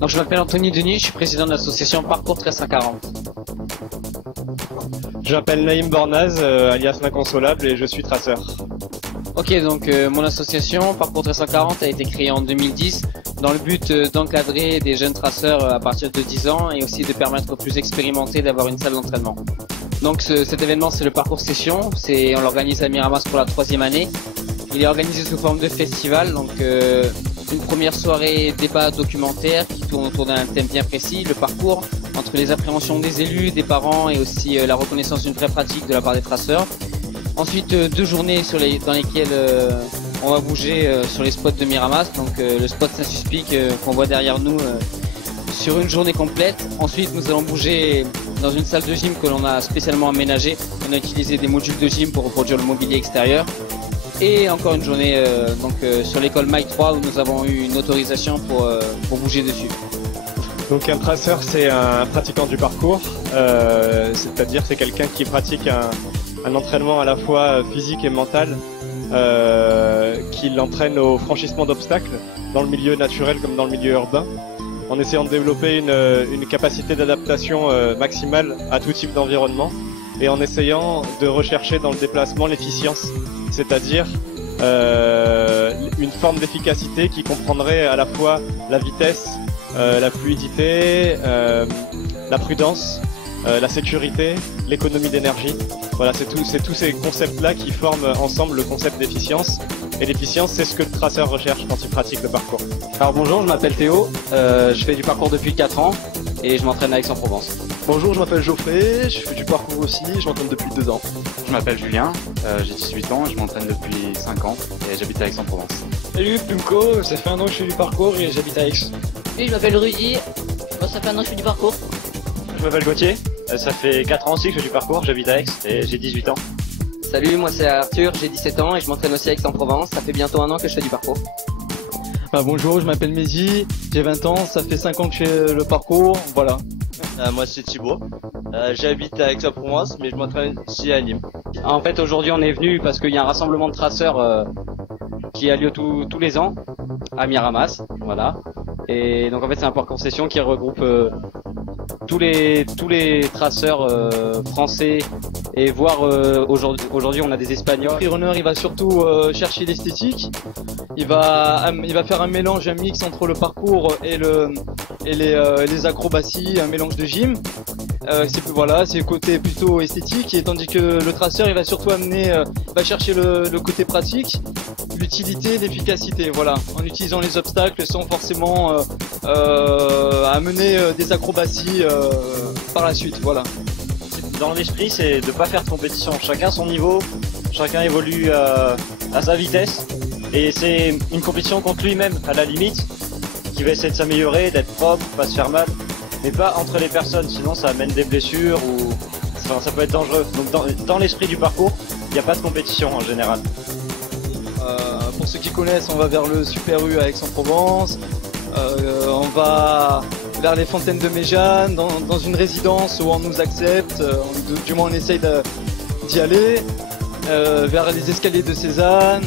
Donc je m'appelle Anthony Denis, je suis président de l'association Parcours 1340. Je m'appelle Naïm Bornaz, alias l'Inconsolable, et je suis traceur. Ok, donc mon association Parcours 1340 a été créée en 2010 dans le but d'encadrer des jeunes traceurs à partir de 10 ans et aussi de permettre aux plus expérimentés d'avoir une salle d'entraînement. Donc cet événement, c'est le Parcours Session, on l'organise à Miramas pour la 3e année. Il est organisé sous forme de festival, donc une première soirée débat documentaire qui tourne autour d'un thème bien précis, le parcours, entre les appréhensions des élus, des parents et aussi la reconnaissance d'une vraie pratique de la part des traceurs. Ensuite, 2 journées dans lesquelles on va bouger sur les spots de Miramas, donc le spot Saint-Suspic qu'on voit derrière nous sur une journée complète. Ensuite, nous allons bouger dans une salle de gym que l'on a spécialement aménagée. On a utilisé des modules de gym pour reproduire le mobilier extérieur. Et encore une journée sur l'école Mike 3 où nous avons eu une autorisation pour bouger dessus. Donc un traceur, c'est un pratiquant du parcours, c'est-à-dire c'est quelqu'un qui pratique un entraînement à la fois physique et mental, qui l'entraîne au franchissement d'obstacles dans le milieu naturel comme dans le milieu urbain, en essayant de développer une capacité d'adaptation maximale à tout type d'environnement et en essayant de rechercher dans le déplacement l'efficience, c'est-à-dire une forme d'efficacité qui comprendrait à la fois la vitesse, la fluidité, la prudence, la sécurité, l'économie d'énergie. Voilà, c'est tous ces concepts-là qui forment ensemble le concept d'efficience. Et l'efficience, c'est ce que le traceur recherche quand il pratique le parcours. Alors bonjour, je m'appelle Théo, je fais du parcours depuis 4 ans et je m'entraîne à Aix-en-Provence. Bonjour, je m'appelle Geoffrey, je fais du parcours aussi, je m'entraîne depuis 2 ans. Je m'appelle Julien, j'ai 18 ans, je m'entraîne depuis 5 ans et j'habite à Aix-en-Provence. Salut, Plumco, ça fait 1 an que je fais du parcours et j'habite à Aix. Oui, je m'appelle Rudy, ça fait 1 an que je fais du parcours. Je m'appelle Gauthier, ça fait 4 ans aussi que je fais du parcours, j'habite à Aix et j'ai 18 ans. Salut, moi c'est Arthur, j'ai 17 ans et je m'entraîne aussi à Aix-en-Provence, ça fait bientôt 1 an que je fais du parcours. Bonjour, je m'appelle Mehdi, j'ai 20 ans, ça fait 5 ans que je fais le parcours, voilà. Moi c'est Thibaut, j'habite à Aix-en-Provence mais je m'entraîne ici à Nîmes. En fait aujourd'hui on est venu parce qu'il y a un rassemblement de traceurs qui a lieu tous les ans à Miramas, voilà. Et donc en fait c'est un parcours session qui regroupe tous les traceurs français et voire aujourd'hui on a des Espagnols. Le freerunner il va surtout chercher l'esthétique, il va faire un mélange, un mix entre le parcours et les acrobaties, un mélange de gym. C'est le côté plutôt esthétique, et tandis que le traceur il va surtout va chercher le côté pratique, l'utilité, l'efficacité, voilà, en utilisant les obstacles sans forcément amener des acrobaties par la suite, voilà. Dans l'esprit, c'est de pas faire de compétition, chacun son niveau, chacun évolue à sa vitesse et c'est une compétition contre lui-même à la limite, qui va essayer de s'améliorer, d'être propre, pas se faire mal, mais pas entre les personnes, sinon ça amène des blessures ou ça peut être dangereux. Donc dans l'esprit du parcours, il n'y a pas de compétition en général. Pour ceux qui connaissent, on va vers le Super U à Aix-en-Provence, on va vers les fontaines de Méjeanne, dans une résidence où on nous accepte, du moins on essaye d'y aller, vers les escaliers de Cézanne.